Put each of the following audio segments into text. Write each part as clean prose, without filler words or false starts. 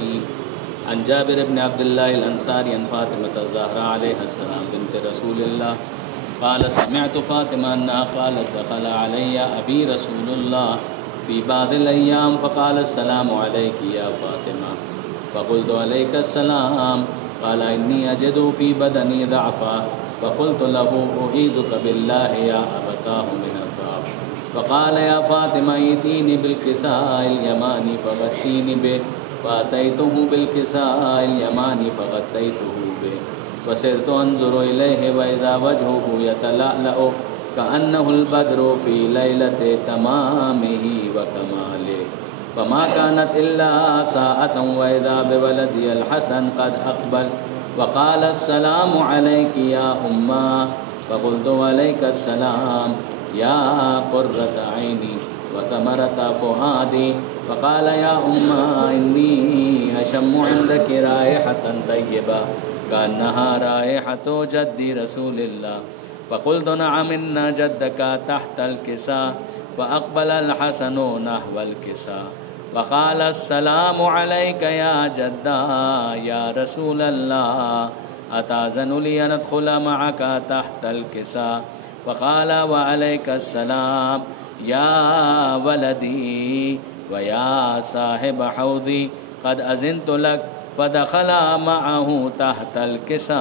की। अन जाबिर इब्न अब्दुल्लाह अल-अंसारी अन फ़ातिमा ज़हरा अलैहिस्सलाम बिन्त रसूलिल्लाह क़ाल समिअतु फ़ातिमा अन्नहा क़ालत दख़ल अलैया अबी रसूलुल्लाह फ़ी बादिल अय्याम फ़क़ाल अस्सलामु अलैकी या फ़ातिमा फ़क़ुल्तु अलैकस्सलाम क़ाल इन्नी अजिदु फ़ी बदनी ज़अफ़ा फ़क़ुल्तु लहू उईज़ुका बिल्लाहि या अबताहु मिनर्राब फ़क़ाल या फ़ातिमा इतीनी बिलकिसाइल यमानी फ़ग़त्तीनी बिही फ़अतैतुहु बिलकिसाइल यमानी फ़ग़त्तैतुहु बिही वसिरतु अंज़ुरु इलैहि वइज़ा वजहुहु यतलअलअु कअन्नहुल बद्रु फ़ी लैलति तमामिही व कमालिही फ़मा कानत इल्ला साअतन वइज़ा बिवलदियल हसन क़द अक़बल वक़ाल अस्सलामु अलैकी या उम्मा फ़क़ुल्तु अलैकस्सलाम या क़ुर्रत ऐनी व समरत फ़ुआदी फ़क़ाल या उम्मा इन्नी अशम्मु इंदकी राइहतन तय्यबा कअन्नहा राइहतु जद्दी रसूलिल्लाह फ़क़ुल्तु नअम इन्ना जद्दका तहतल किसा फ़अक़बलल हसनु नहवल किसा फ़क़ाल अस्सलामु अलैका या जद्दा या रसूलल्लाह अताज़नु ली अन अदख़ुल मअका तहतल किसा फ़क़ाल व अलैकस्सलाम या वलदी व या साहिब हौदी क़द अज़िनतु लक फ़दख़ला मअहु तहतल किसा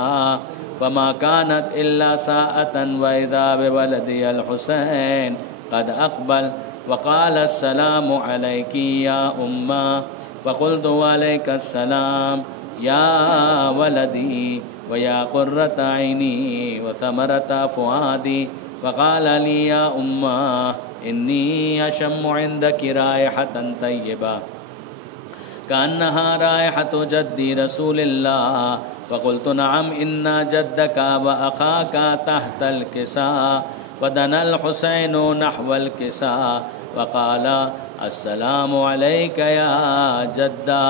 फ़मा कानत इल्ला साअतन व इज़ा बिवलदियल हुसैन क़द अक़बल वक़ाल अस्सलामु अलैकी या उम्मा फ़क़ुल्तु अलैकस्सलाम या वलदी व या क़ुर्रत ऐनी व समरत फ़ुआदी फ़क़ाल ली या उम्मा इन्नी अशम्मु इंदकी राइहतन तय्यबा कअन्नहा राइहतु जद्दी रसूलिल्लाह फ़क़ुल्तु नअम इन्ना जद्दका व अख़ाका तहतल किसा वदनल हुसैनु नहवल किसा वक़ाल अस्सलामु अलैका या जद्दा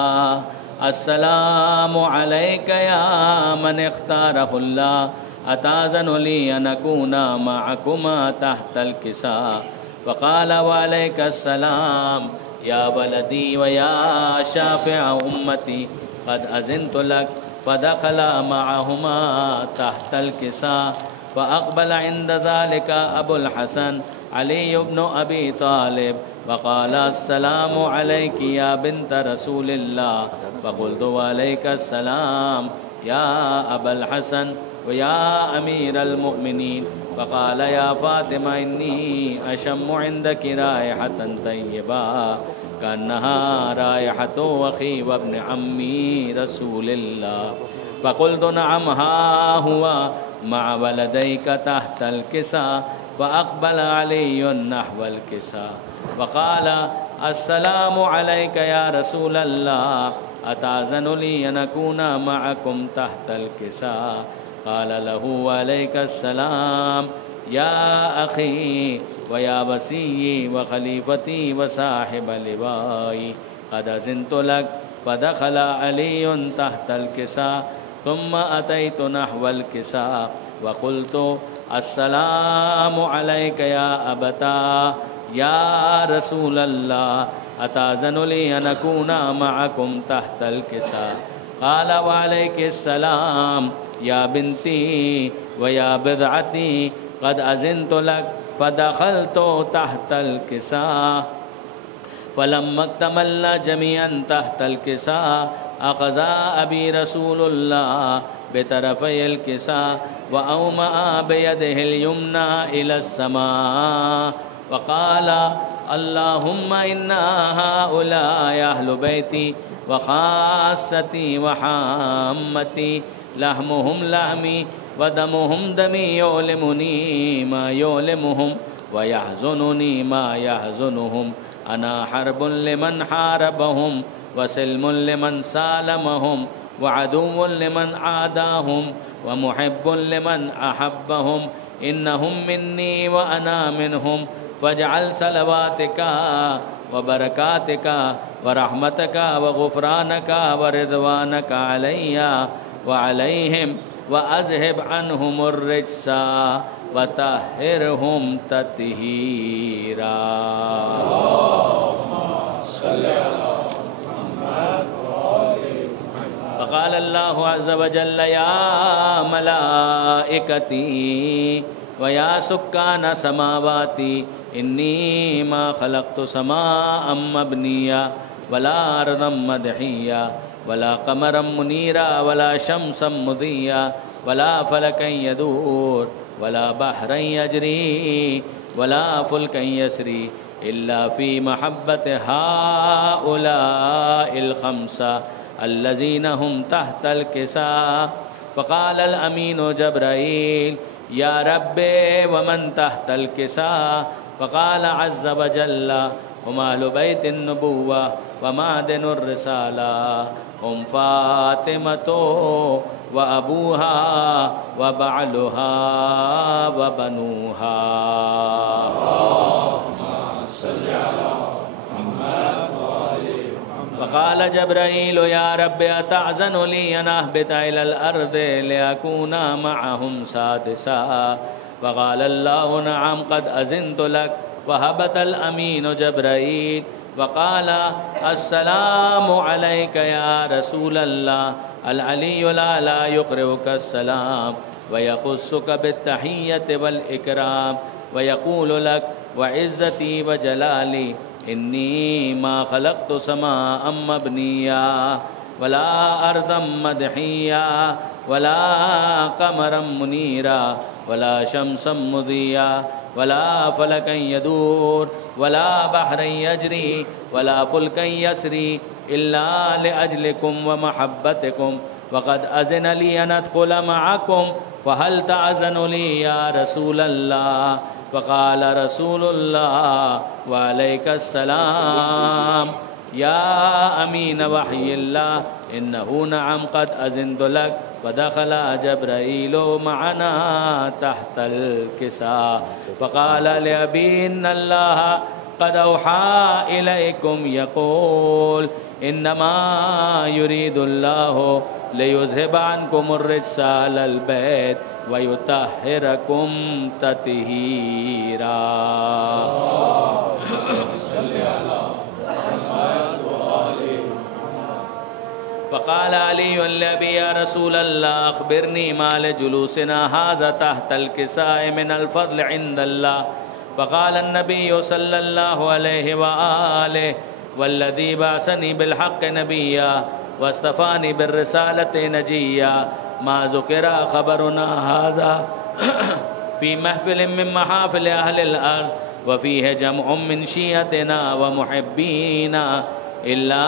अस्सलामु अलैका या मन इख़्तारहुल्लाह अताज़नु ली अन अकूना मअकुमा तहतल किसा फ़क़ाल व अलैकस्सलाम या वलदी व या शाफ़िअ उम्मती क़द अज़िनतु लक फ़दख़ला मअहुमा तहतल किसा फ़अक़बल इंद ज़ालिका अबुल हसन अली इब्नु अबी तालिब वक़ाल अस्सलामु अलैकी या बिन्त रसूलिल्लाह फ़क़ुल्तु अलैकस्सलाम या अबल हसन व या अमीरल मुअमिनीन फ़क़ाल या फ़ातिमा इन्नी अशम्मु इंदकी राइहतन तय्यबा कअन्नहा राइहतु अख़ी व इब्न अम्मी रसूलिल्लाह फ़क़ुल्तु नअम हा हुवा मअ वलदैका तहतल किसा फ़अक़बल अलीयुन नहवल किसा वक़ाल अस्सलामु अलैका या रसूलल्लाह अताज़नु ली अन अकूना मअकुम तहतल किसा क़ाल लहू अलैकस्सलाम या अख़ी व या वसीय्यी व ख़लीफ़ती व साहिब लिवाई क़द अज़िनतु लक फ़दख़ल अलीयुन तहतल किसा थुम्म अतैतु नहवल किसा वक़ुल्तु अस्सलामु अलैका या अबता या रसूलल्लाह अताज़नु ली अन अकूना मअकुम तहतल किसा क़ाल व अलैकिस्सलाम या बिन्ती व या बिदअती क़द अज़िनतु लक फ़दख़लतु तहतल किसा फ़लम्मा इक्तमलना जमीअन तहतल किसा अख़ज़ा अबी रसूलुल्लाह बितरफ़ैल किसा व औमअ बियदिहिल युमना इलस्समा वक़ाल अल्लाहुम्मा इन्ना हाउलाइ अहलु बैती व ख़ास्सती व हाम्मती लहमुहुम लहमी व दमुहुम दमी युलिमुनी मा युलिमुहुम व यहज़ुनुनी मा यहज़ुनुहुम अना हर्बुन लिमन हारबहुम व सिल्मुन लिमन सालमहुम व अदुव्वुन लिमन आदाहुम व मुहिब्बुन लिमन अहब्बहुम इन्नहुम मिन्नी व अना मिनहुम फ़जअल सलवातिका व बरकातिका व रहमतका व गुफ़रानका व रिज़वानका अलैया व अलैहिम व अज़हिब अन्हुमुर रिज्सा व तहिरहुम तत्हीरा। सल्लल्लाहु अलैहि फ़क़ाल अल्लाहु अज़्ज़ व जल्ल या मलाइकती व या सुक्कान समावाती इन्नी मा खलक़्तु समाअम मबनिया वला अर्दम मदहिया वला क़मरम मुनीरा वला शम्सम मुदिया वला फ़लकन यदूर वला बहरन यजरी वला फुल्कन यसरी इल्ला फ़ी महब्बत हाउलाइल ख़म्सा अल्लज़ीना हुम तहतल किसा। फ़क़ाल अल अमीनु जब्राईल या रब्बे वमन तहतल किसा। फ़क़ाल अज़्ज़ व जल्ल हुम अहलु बैतिन नबुव्वा व मादिनुर रिसाला हुम फ़ातिमतो व अबूहा व बअलुहा व बनूहा। फ़क़ाल जब्राईल या रब्बि अतअज़नु ली अन अहबित इलल अर्दि लिअकूना मअहुम सादिसा। फ़क़ाल अल्लाहु नअम क़द अज़िनतु लक वहबतल अमीनु जब्राईल वक़ाल अस्सलामु अलैका या रसूलल्लाह अल अलियुल आला युक़रिउका अस्सलाम व यख़ुस्सुका बित्तहिय्यति वल इकराम व यक़ूलु लक व इज़्ज़ती व जलाली इन्नी मा खलक़्तु समाअम मबनिया वला अर्दम मदहिया वला क़मरम मुनीरा वला शम्सम मुदिया वला फ़लकन यदूर वला बहरन यजरी वला फुल्कन यसरी इल्ला लिअजलिकुम व महब्बतिकुम वक़द अज़िन ली अन अदख़ुल मअकुम फ़हल तअज़नु ली या रसूलल्लाह। फ़क़ाल रसूलुल्लाह व अलैकस्सलाम या अमीन वहयिल्लाह इन्नहु नअम क़द अज़िनतु लक फ़दख़ल जब्राईलु मअना तहतल किसा। फ़क़ाल लिअबी इन्नल्लाह क़द औहा इलैकुम यक़ूल इन्नमा युरीदुल्लाहु लियुज़हिबा अन्कुमुर रिज्सा अहलल बैत व युतहिरकुम तत्हीरा। फ़क़ाल अली लिअबी या रसूलल्लाह अख़बिरनी मा लिजुलूसिना हाज़ा तहतल किसाए मिनल फ़ज़्ल इंदल्लाह। फ़क़ाल अन्नबिय्यु सल्लल्लाहु अलैहि व आलिहि वल्लज़ी बअसनी बिलहक़्क़ि नबिय्या वस्तफ़ानी बिर्रिसालति नजिय्या मा ज़ुकिरा ख़बरुना हाज़ा फ़ी महफ़िलिन मिन महाफ़िल अहलिल अर्ज़ व फ़ीहि जम्उन मिन शिय्अतिना व मुहिब्बीना इल्ला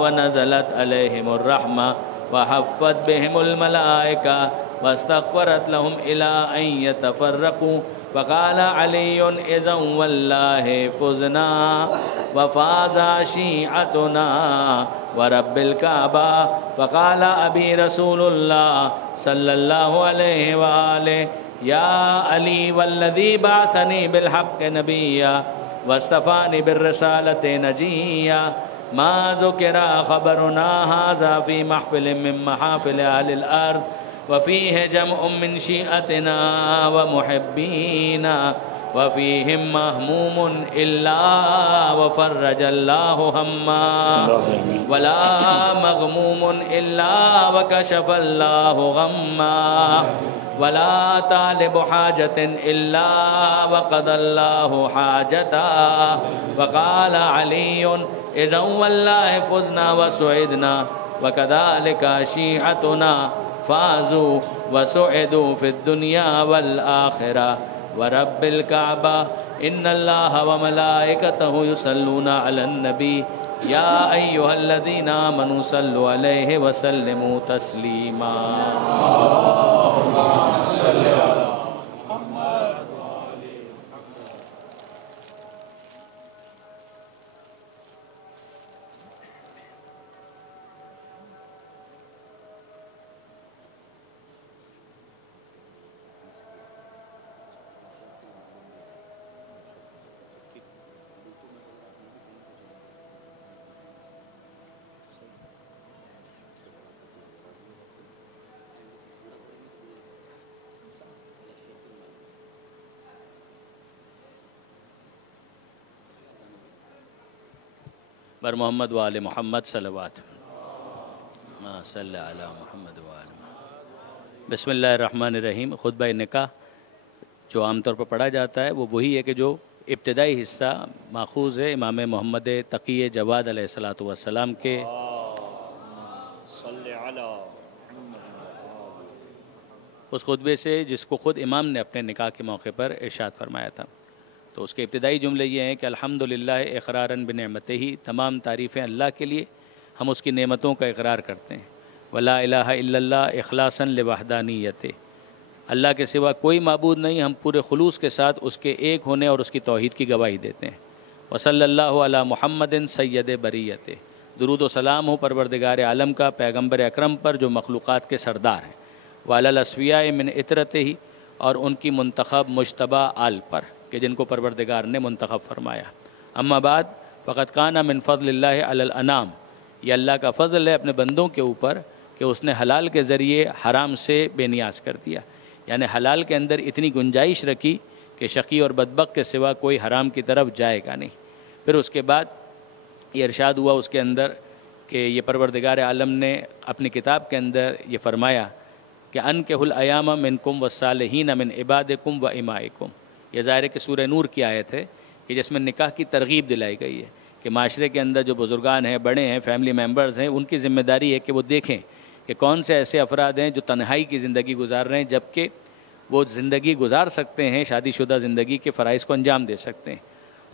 व नज़लत अलैहिमुर रहमा व हफ़्फ़त बिहिमुल मलाइका वस्तग़फ़रत लहुम इला अन यतफ़र्रक़ू। फ़क़ाल अलीयुन इज़न वल्लाहि फ़ुज़ना व फ़ाज़ा शिअतुना व रब्बिल काबा। फ़क़ाल अबी रसूलुल्लाह सल्लल्लाहु अलैहि व आलिहि या अली वल्लज़ी बअसनी बिलहक़्क़ि नबिय्या वस्तफ़ानी बिर्रिसालति नजिय्या मा ज़ुकिरा ख़बरुना हाज़ा फ़ी महफ़िलिन मिन महाफ़िल अहलिल अर्ज़ व फ़ीहि जम्उन मिन शिअतिना व मुहिब्बीना व फ़ीहिम महमूमुन इल्ला व फ़र्रजल्लाहु हम्मा वला मग़मूमुन इल्ला व कशफ़ल्लाहु ग़म्मा वला तालिबु हाजतिन इल्ला व क़दल्लाहु हाजता। फ़क़ाल अलीयुन इज़न वल्लाहि फ़ुज़ना व सुइदना व कज़ालिका शिअतुना फ़ाज़ू व सुइदू फ़िद्दुनिया वल आख़िरा व रब्बिल काबा इन्नल्लाह व मलाइकतहु युसल्लूना अलन नबी या अय्युहल्लज़ीना आमनू सल्लु अलैहि व सल्लिमू तस्लीमा। बर मोहम्मद वाले मोहम्मद सलवात। सल्लल्लाहु अला मुहम्मद व आले बिस्मिल्लाहिर्रहमानिर्रहीम। खुतबा निकाह जो आमतौर पर पढ़ा जाता है वो वही है कि जो इब्तदाई हिस्सा माखूज़ है इमाम मोहम्मद तकी जवाद अलैहिस्सलातु वस्सलाम के उस खुतबे से जिसको ख़ुद इमाम ने अपने निकाह के मौके पर इरशाद फरमाया था। तो उसके इब्तदाई जुमले ये हैं कि अल्हम्दुलिल्लाह इक़रारन बिनिअमतिही, तमाम तारीफ़ें अल्लाह के लिए, हम उसकी नेमतों का इक़रार करते हैं। वला इलाहा इल्लल्लाह इख़लासन लिवहदानियते, अल्लाह के सिवा कोई माबूद नहीं, हम पूरे खुलूस के साथ उसके एक होने और उसकी तौहीद की गवाही देते हैं। वसल्लल्लाहु अला मुहम्मदिन सय्यद बरियते, दुरूद व सलाम हो परवरदिगार आलम का पैगम्बर अकरम पर जो मखलूक़ात के सरदार हैं। वालल अस्फिया मिन इतरते ही, और उनकी मुंतखब मुश्तबा आल पर कि जिनको परवरदिगार ने मुंतखब फरमाया। अम्मा बाद फ़क़त काना मिन फ़ज़लिल्लाहि अलल अनाम, ये अल्लाह का फ़ज़ल है अपने बंदों के ऊपर कि उसने हलाल के ज़रिए हराम से बेनियाज कर दिया, यानी हलाल के अंदर इतनी गुंजाइश रखी कि शक़ी और बदबख्त के सिवा कोई हराम की तरफ जाएगा नहीं। फिर उसके बाद ये इरशाद हुआ उसके अंदर कि ये परवरदिगार आलम ने अपनी किताब के अंदर ये फ़रमाया कि अन के हुल अयामा मिनकुम वस्सालिहीन मिन इबादिकुम व इमाइकुम। ये ज़ाहिर है कि सूरह नूर की आयत है कि जिसमें निकाह की तरगीब दिलाई गई है कि माशरे के अंदर जो बुज़ुर्गान हैं, बड़े हैं, फैमिली मेम्बर्स हैं, उनकी ज़िम्मेदारी है कि वो देखें कि कौन से ऐसे अफराद हैं जो तन्हाई की ज़िंदगी गुजार रहे हैं, जबकि वो ज़िंदगी गुजार सकते हैं, शादीशुदा ज़िंदगी के फ़राइज़ को अंजाम दे सकते हैं।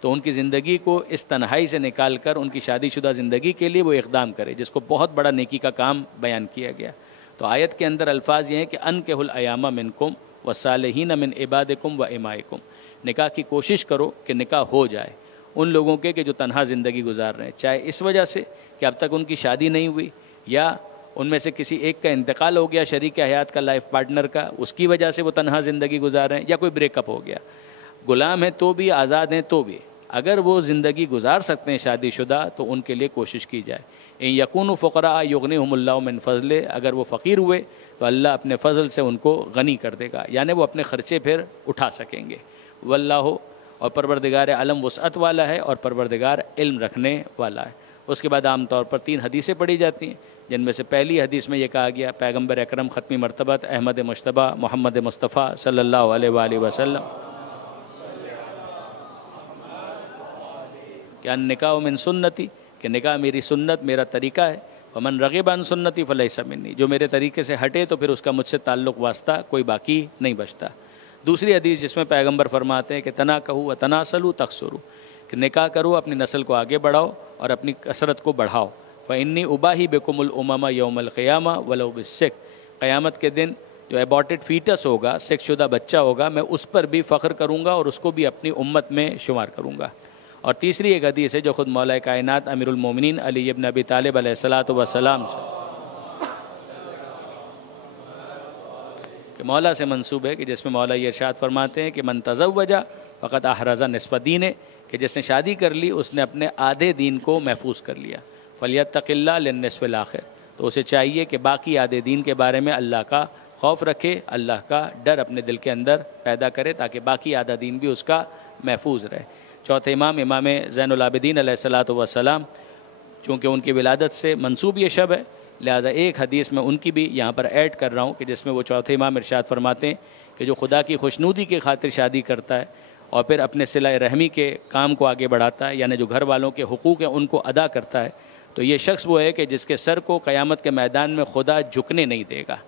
तो उनकी ज़िंदगी को इस तन्हाई से निकाल कर उनकी शादीशुदा ज़िंदगी के लिए वो इक़दाम करे, जिसको बहुत बड़ा नेकी का काम बयान किया गया। तो आयत के अंदर अल्फाज ये हैं कि अन के हुल अयामा मिनकुम वस्सालिहीन मिन इबादिकुम व इमाइकुम, निकाह की कोशिश करो कि निकाह हो जाए उन लोगों के कि जो तन्हा ज़िंदगी गुजार रहे हैं, चाहे इस वजह से कि अब तक उनकी शादी नहीं हुई या उनमें से किसी एक का इंतकाल हो गया, शरीक हयात का, लाइफ पार्टनर का, उसकी वजह से वो तन्हा ज़िंदगी गुजार रहे हैं, या कोई ब्रेकअप हो गया, ग़ुलाम है तो भी, आज़ाद हैं तो भी, अगर वो ज़िंदगी गुजार सकते हैं शादीशुदा तो उनके लिए कोशिश की जाए। इन यकून फ़क़रा युग़निहुमुल्लाहु मिन फ़ज़ले, अगर वो फ़कीर हुए तो अल्लाह अपने फ़ज़ल से उनको गनी कर देगा, यानी वो अपने ख़र्चे फिर उठा सकेंगे। वल्लाहु, और परवरदिगार आलम वसअत वाला है और परवरदिगार इल्म रखने वाला है। उसके बाद आम तौर पर 3 हदीसें पढ़ी जाती हैं, जिनमें से पहली हदीस में ये कहा गया पैगम्बर अकरम ख़त्मी मरतबत अहमद मुश्तबा मोहम्मद मुस्तफ़ा सल्लल्लाहु अलैहि वसल्लम क्या निकाह मिन सुन्नती, कि निकाह मेरी सुन्नत, मेरा तरीक़ा है। वमन रग़िब अन सुन्नती फ़लैसा मिन्नी, जो मेरे तरीक़े से हटे तो फिर उसका मुझसे ताल्लुक़ वास्ता कोई बाकी नहीं बचता। दूसरी हदीस जिसमें पैगम्बर फरमाते हैं कि तना कहू व तनासलू तकसुरू, कि निकाह करो, अपनी नस्ल को आगे बढ़ाओ और अपनी कसरत को बढ़ाओ। फ़इन्नी उबाही बिकुमुल उममा यौमल क़ियामा वलौ बिस्सिक, क़यामत के दिन जो एबॉर्टेड फ़ीटस होगा, सेक्सशुदा बच्चा होगा, मैं उस पर भी फ़ख्र करूँगा और उसको भी अपनी उम्मत में शुमार करूँगा। और तीसरी एक हदीस है जो ख़ुद मौला कायनात अमीरुल मोमिनीन अली इब्न अबी तालिब अलैहिस्सलातु वस्सलाम से कि मौला से मंसूब है, कि जिसमें मौला ये इरशाद फरमाते हैं कि मन तज़व्वजा फ़क़त अहरज़ा निस्फ़ दीन, कि जिसने शादी कर ली उसने अपने आधे दीन को महफूज कर लिया। फ़लियत्तक़िल्लाह लिन्निस्फ़िल आख़िर, तो उसे चाहिए कि बाकी आधे दीन के बारे में अल्लाह का खौफ रखे, अल्लाह का डर अपने दिल के अंदर पैदा करे, ताकि बाकी आधा दीन भी उसका महफूज रहे। चौथे इमाम इमाम ज़ैनुल आबिदीन अलैहिस्सलातु वस्सलाम, चूँकि उनकी विलादत से मंसूब ये शब है, लिहाजा एक हदीस में उनकी भी यहाँ पर ऐड कर रहा हूँ कि जिसमें वो चौथे इमाम इरशाद फरमाते हैं कि जो खुदा की खुशनूदी की खातिर शादी करता है और फिर अपने सिला रहमी के काम को आगे बढ़ाता है, यानी जो घर वालों के हुकूक़ हैं उनको अदा करता है, तो ये शख्स वो है कि जिसके सर को क़यामत के मैदान में खुदा झुकने नहीं देगा।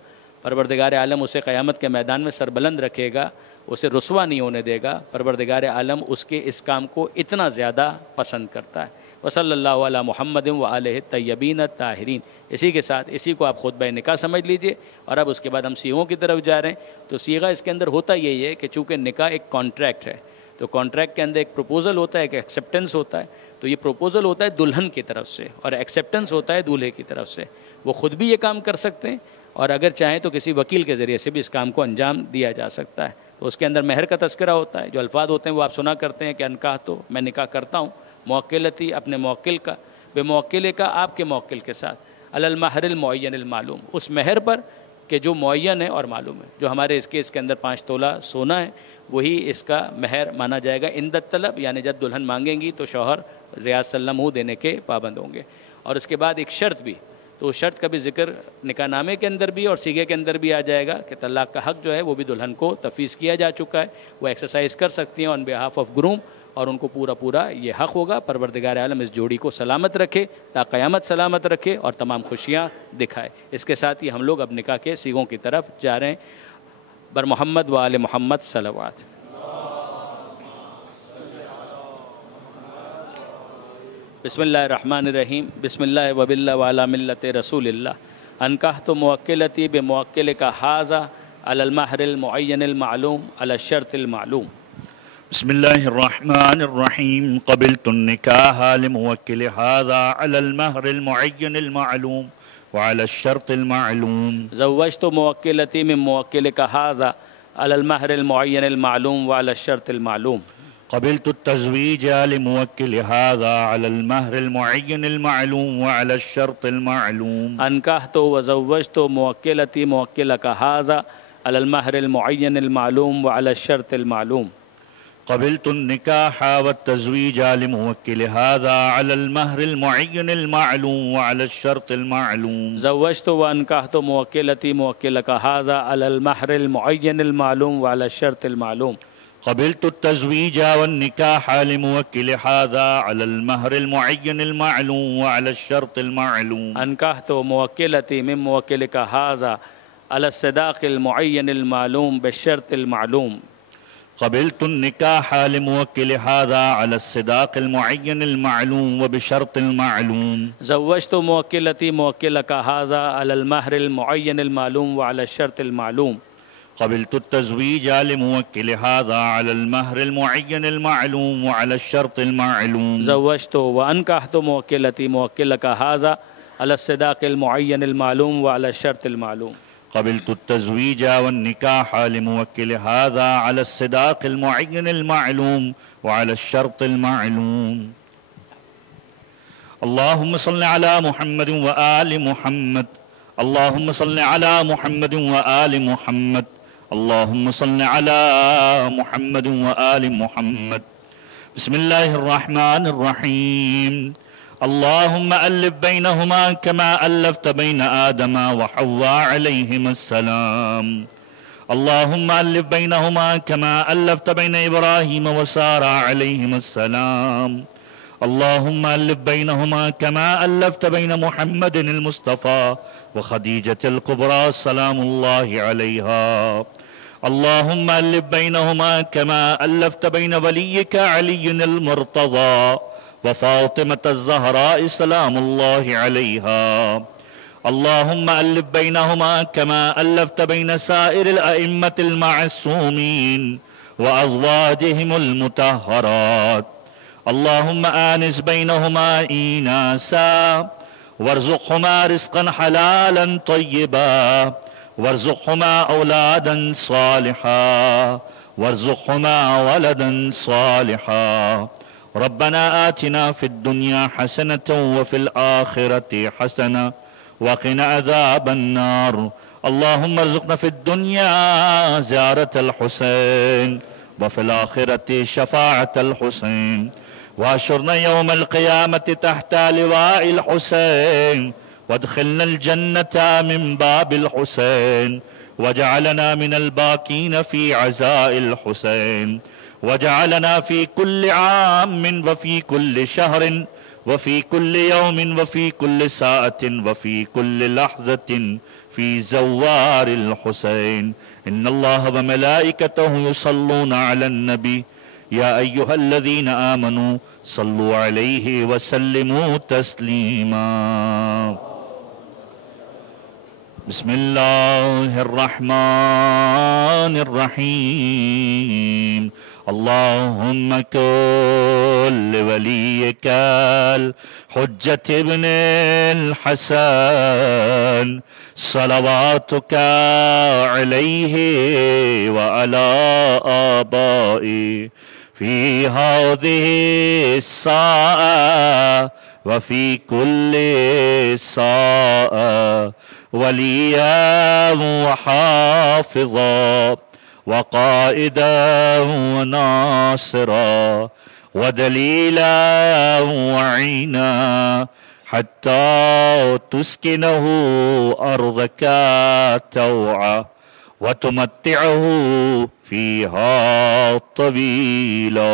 परवरदिगार आलम उसे क़यामत के मैदान में सरबुलंद रखेगा, उसे रुस्वा नहीं होने देगा। परवरदिगार आलम उसके इस काम को इतना ज़्यादा पसंद करता है। वसल्लल्लाहु अला मुहम्मदिन व आलिहि तय्यबीन ताहिरीन। इसी के साथ इसी को आप खुतबा निकाह समझ लीजिए। और अब उसके बाद हम सीगों की तरफ जा रहे हैं। तो सीगा इसके अंदर होता यही है कि चूँकि निकाह एक कॉन्ट्रैक्ट है, तो कॉन्ट्रैक्ट के अंदर एक प्रपोज़ल होता है, एक एक्सेप्टेंस होता है। तो ये प्रपोज़ल होता है दुल्हन की तरफ से और एक्सेप्टेंस होता है दूल्हे की तरफ से। वो ख़ुद भी ये काम कर सकते हैं और अगर चाहें तो किसी वकील के ज़रिए से भी इस काम को अंजाम दिया जा सकता है। तो उसके अंदर महर का तस्करा होता है, जो अल्फाज होते हैं वो आप सुना करते हैं कि अनकाह, तो मैं निकाह करता हूँ, मौक्किलती अपने मौक्किल का, बेमौक्किल का आपके मौक्किल के साथ, अलल महरिल मुअय्यनिल मालूम, उस महर पर कि जो मुअय्यन है और मालूम है। जो हमारे इस केस के अंदर 5 तोला सोना है वही इसका महर माना जाएगा। इंदत तलब, यानी जब दुल्हन मांगेंगी तो शौहर रियाज सल्लम देने के पाबंद होंगे। और उसके बाद एक शर्त भी, तो उस शर्त का भी जिक्र निकाहनामे के अंदर भी और सीगे के अंदर भी आ जाएगा कि तलाक का हक़ जो है वो भी दुल्हन को तफवीज़ किया जा चुका है, वो एक्सरसाइज कर सकती हैं ऑन बिहाफ ऑफ ग्रूम, और उनको पूरा पूरा ये हक़ होगा। परवरदिगार आलम इस जोड़ी को सलामत रखे, ता क़यामत सलामत रखे और तमाम खुशियाँ दिखाए। इसके साथ ही हम लोग अब निकाह के सीगों की तरफ जा रहे हैं। बर मोहम्मद व आले मोहम्मद सलवात। बिस्मिल्लाहिर्रहमानिर्रहीम। बिस्मिल्लाह वबिल्लाह वाला मिल्लत रसूलिल्लाह। अनकाहतु मुवक्किलती बिमुवक्किल का हाज़ा अलल महरिल मुअय्यनिल मालूम अला शर्तिल मालूम। बिस्मिल्लाहिर्रहमानिर्रहीम। क़बिलतु निकाह लिमुवक्किल हाज़ा अलल महरिल मुअय्यनिल मालूम व अला शर्तिल मालूम। ज़व्वजतु मुवक्किलती मिन मुवक्किल का हाज़ा अलल महरिल मुअय्यनिल मालूम व अला शर्तिल मालूम। क़बिलतु तज़वीज लिमुवक्किल हाज़ा अलल महरिल मुअय्यनिल मालूम व अला शर्तिल मालूम। अनकाहतु व ज़व्वजतु मुवक्किलती मुवक्किल का हाज़ा अलल महरिल मुअय्यनिल मालूम व अला शर्तिल मालूम। क़बिलतु निकाह व तज़वीज लिमुवक्किल हाज़ा अलल महरिल मुअय्यनिल मालूम व अला शर्तिल मालूम। ज़व्वजतु व अनकाहतु मुवक्किलती मुवक्किल का हाज़ा अलल महरिल मुअय्यनिल मालूम व अला शर्तिल मालूम। क़बिलतु तज़वीज व निकाह लिमुवक्किल हाज़ा अलल महरिल मुअय्यनिल मालूम व अला शर्तिल मालूम। अनकाहतु मुवक्किलती मिन मुवक्किल का हाज़ा अला सदाक़िल मुअय्यनिल मालूम बिशर्तिल मालूम। क़बिलतु निकाह लिमुवक्किल हाज़ा अला सदाक़िल मुअय्यनिल मालूम व बिशर्तिल मालूम। ज़व्वजतु मुवक्किलती मुवक्किल का हाज़ा अलल महरिल मुअय्यनिल मालूम व अला शर्तिल मालूम। क़बिलतु तज़वीज लिमुवक्किल हाज़ा अलल महरिल मुअय्यनिल मालूम व अला शर्तिल मालूम। ज़व्वजतु व अनकाहतु मुवक्किलती मुवक्किल का हाज़ा अला सदाक़िल मुअय्यनिल मालूम व अला शर्तिल मालूम। क़बिलतु तज़वीज व निकाह लिमुवक्किल हाज़ा अला सदाक़िल मुअय्यनिल मालूम व अला शर्तिल मालूम। अल्लाहुम्मा सल्लि अला मुहम्मद व आलि मुहम्मद। अल्लाहुम्मा सल्लि अला मुहम्मद व आलि मुहम्मद। अल्लाहुम्मा सल्लि अला मुहम्मद व आलि मुहम्मद। बिस्मिल्लाहिर्रहमानिर्रहीम। अल्लाहुम्मा अल्लिफ़ बैनहुमा कमा अल्लफ़्त बैन आदम व हव्वा अलैहिमुस्सलाम। अल्लाहुम्मा अल्लिफ़ बैनहुमा कमा अल्लफ़्त बैन इब्राहीम व सारा अलैहिमुस्सलाम। अल्लाहुम्मा अल्लिफ़ बैनहुमा कमा अल्लफ़्त बैन मुहम्मदिल मुस्तफ़ा व खदीजतिल कुबरा सलामुल्लाहि अलैहा। अल्लाहुम्मा अल्लिफ़ बैनहुमा कमा अल्लफ़्त बैन वलिय्यिका अलीय्यिल मुर्तज़ा व फ़ातिमतज़ ज़हरा सलामुल्लाहि अलैहा। अल्लाहुम्मा अल्लिफ़ बैनहुमा कमा अल्लफ़्त बैन साइरिल अइम्मतिल मासूमीन व अज़वाजिहिमुल मुतहहरात। अल्लाहुम्मा आनिस बैनहुमा इनासा वर्ज़ुक़हुमा रिज़्क़न हलालन तय्यिबा वर्ज़ुक़हुमा औलादन सालिहा वर्ज़ुक़हुमा वलदन सालिहा। रब्बना आतिना फ़िद दुनिया हसनतन व फ़िल आखिरति हसना व क़िना अज़ाबन नार। अल्लाहुम्मा अर्ज़ुक़ना फ़िद दुनिया ज़ियारतल हुसैन व फ़िल आखिरति शफ़ाअतल हुसैन वाशुरना यौमल क़ियामति तहता लिवाइल हुसैन वदखिलनल जन्नता मिन बाबिल हुसैन वजअलना मिनल बाकीन फ़ी अज़ाइल हुसैन वजअलना फ़ी कुल्लि आमिन व फ़ी कुल्लि शहरिन व फ़ी कुल्लि यौमिन व फ़ी कुल्लि साअतिन व फ़ी कुल्लि लहज़तिन फ़ी ज़व्वारिल हुसैन। इन्नल्लाह व मलाइकतहु युसल्लूना अलन नबी या अय्युहल्लज़ीना आमनू सल्लु अलैहि व सल्लिमू तस्लीमा। बिस्मिल्लाहिर्रहमानिर्रहीम। अल्लाहुम्मा कुल वलिय्यिकल हुज्जत इब्निल हसन सलवातुका अलैहि व अला आबाई फ़ी हाज़िहि साअ व फ़ी कुल्लि साअ वलिय्यन व हाफ़िज़ा व क़ाइदन व नासिरा व दलीलन व ईना हत्ता तुस्किनहु अर्दका तौआ व तुमत्तिअहु फीहा तवीला।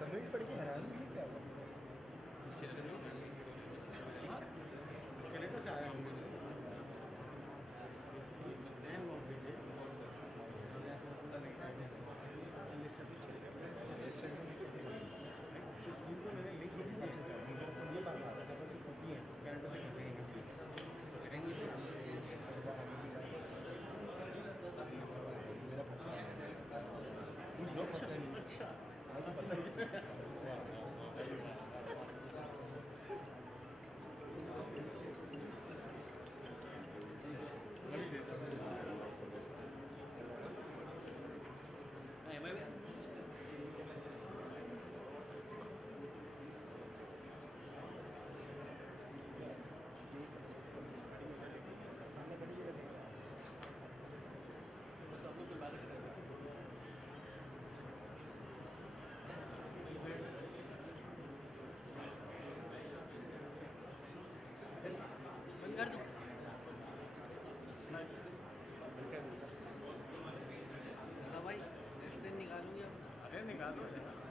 कमेंट पढ़ के हैरान हुई क्या हुआ? कर दो भाई स्टैंड निकालूंगी अब। अरे निकालो।